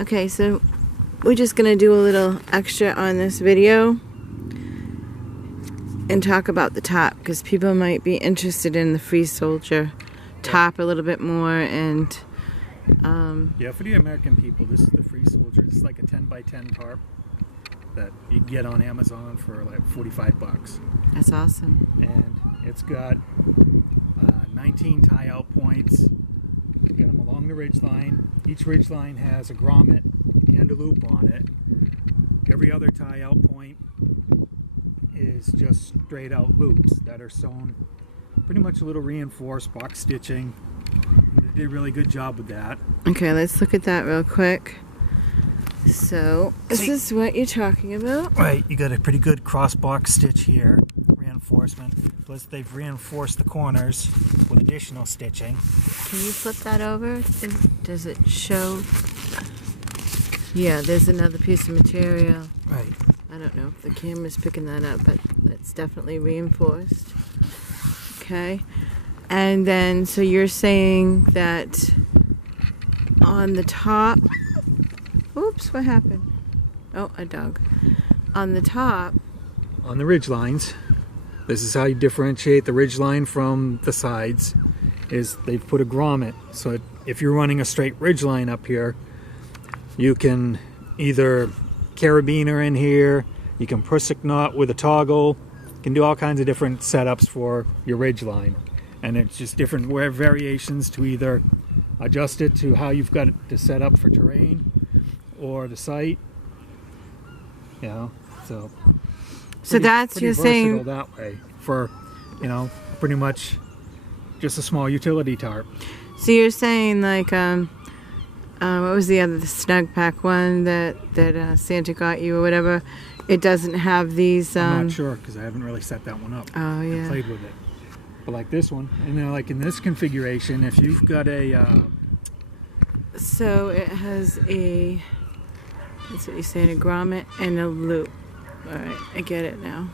Okay, so we're just gonna do a little extra on this video and talk about the top, because people might be interested in the Free Soldier top a little bit more. And yeah, for the American people, this is the Free Soldier. It's like a 10 by 10 tarp that you can get on Amazon for like 45 bucks. That's awesome. And it's got 19 tie-out points. You get them along the ridge line. Each ridge line has a grommet and a loop on it. Every other tie-out point is just straight out loops that are sewn, pretty much a little reinforced box stitching. They did a really good job with that. Okay, let's look at that real quick. So this is what you're talking about, right? You got a pretty good cross box stitch here, reinforcement. Plus they've reinforced the corners with additional stitching. Can you flip that over? Does it show? Yeah, there's another piece of material. Right. I don't know if the camera's picking that up, but it's definitely reinforced. Okay. And then, so you're saying that on the top, oops, what happened? Oh, a dog. On the top. On the ridge lines, this is how you differentiate the ridge line from the sides, is they've put a grommet. So if you're running a straight ridge line up here, you can either carabiner in here, you can prusik knot with a toggle, you can do all kinds of different setups for your ridge line. And it's just different variations to either adjust it to how you've got it to set up for terrain or the site. You know, so That's pretty you're saying that way for, you know, pretty much just a small utility tarp. So you're saying like what was the other, the Snug Pack one that Santa got you or whatever? It doesn't have these. I'm not sure because I haven't really set that one up. Oh yeah. And played with it. But like this one, and then like in this configuration, if you've got a. So it has a. That's what you're saying, a grommet and a loop. All right, I get it now.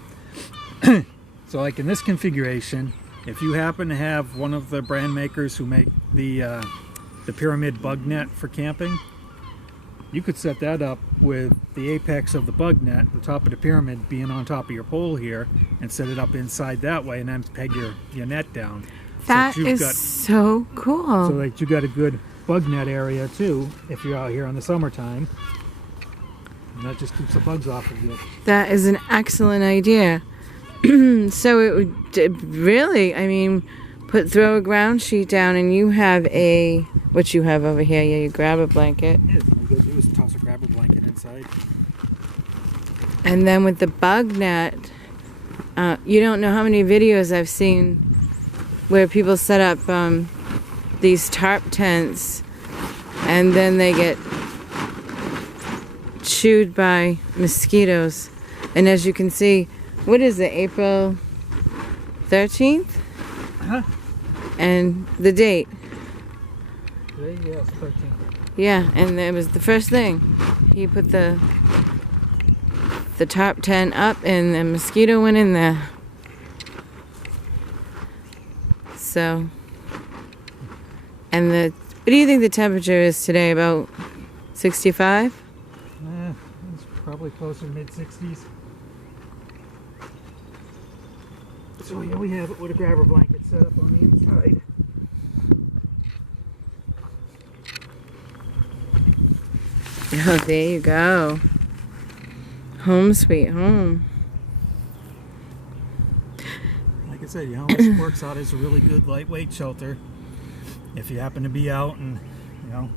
So like in this configuration, if you happen to have one of the brand makers who make the pyramid bug net for camping, you could set that up with the apex of the bug net, the top of the pyramid being on top of your pole here, and set it up inside that way, and then peg your net down. That is so cool. So like you got a good bug net area too if you're out here in the summertime, and that just keeps the bugs off of you. That is an excellent idea. So it would really, I mean, throw a ground sheet down, and you have what you have over here. Yeah, you grab a blanket. Yeah, all you gotta do is toss a grabber blanket inside. And then with the bug net, you don't know how many videos I've seen where people set up these tarp tents, and then they get chewed by mosquitoes. And as you can see, what is it, April 13th? Huh? And the date. Today, yeah, it's 13th. Yeah, and it was the first thing. He put the tarp tent up, and the mosquito went in there. So, and what do you think the temperature is today? About 65? It's probably closer to mid-60s. So here we have it with a grabber blanket set up on the inside. Oh, there you go. Home sweet home. Like I said, you know, this works out as a really good lightweight shelter. If you happen to be out and, you know,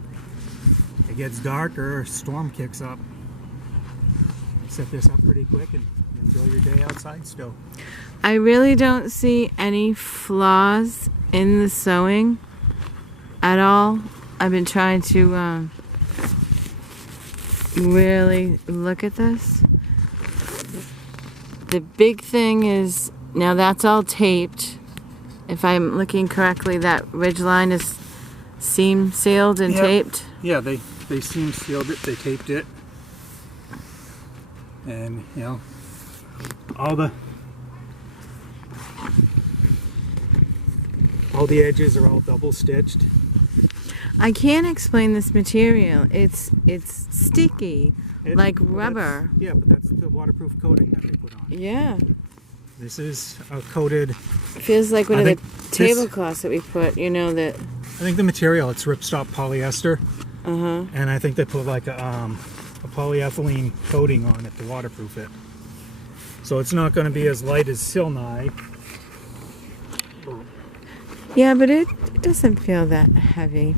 it gets dark or a storm kicks up, set this up pretty quick and enjoy your day outside still. I really don't see any flaws in the sewing at all. I've been trying to really look at this. The big thing is, now that's all taped. If I'm looking correctly, that ridge line is seam sealed and taped. Yeah, they seam sealed it, they taped it. And, you know, all the edges are all double stitched. I can't explain this material. It's sticky, like rubber. Yeah, but that's the waterproof coating that they put on. Yeah. This is a coated. Feels like one of the tablecloths that we put, you know, that. I think the material, it's ripstop polyester. And I think they put like a polyethylene coating on it to waterproof it. So it's not going to be as light as Silnai. Yeah, but it doesn't feel that heavy.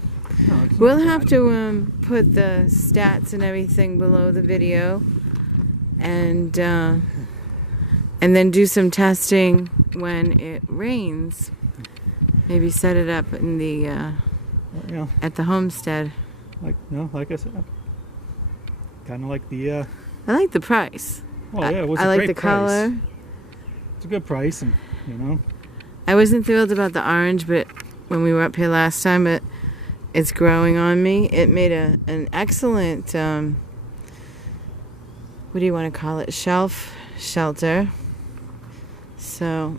No, we'll have to put the stats and everything below the video, and then do some testing when it rains. Maybe set it up in the at the homestead. Like I said, kind of like the. I like the price. Well, yeah, it was I a like great the price. color. It's a good price, and you know. I wasn't thrilled about the orange, but when we were up here last time, but it's growing on me. It made an excellent. What do you want to call it? Shelter. So.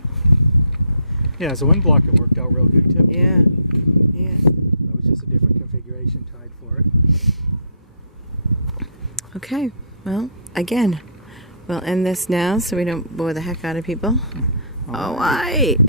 Yeah, as a wind block, it worked out real good too. Yeah. That was just a different configuration tied for it. Okay. Well, again, we'll end this now so we don't bore the heck out of people. All right.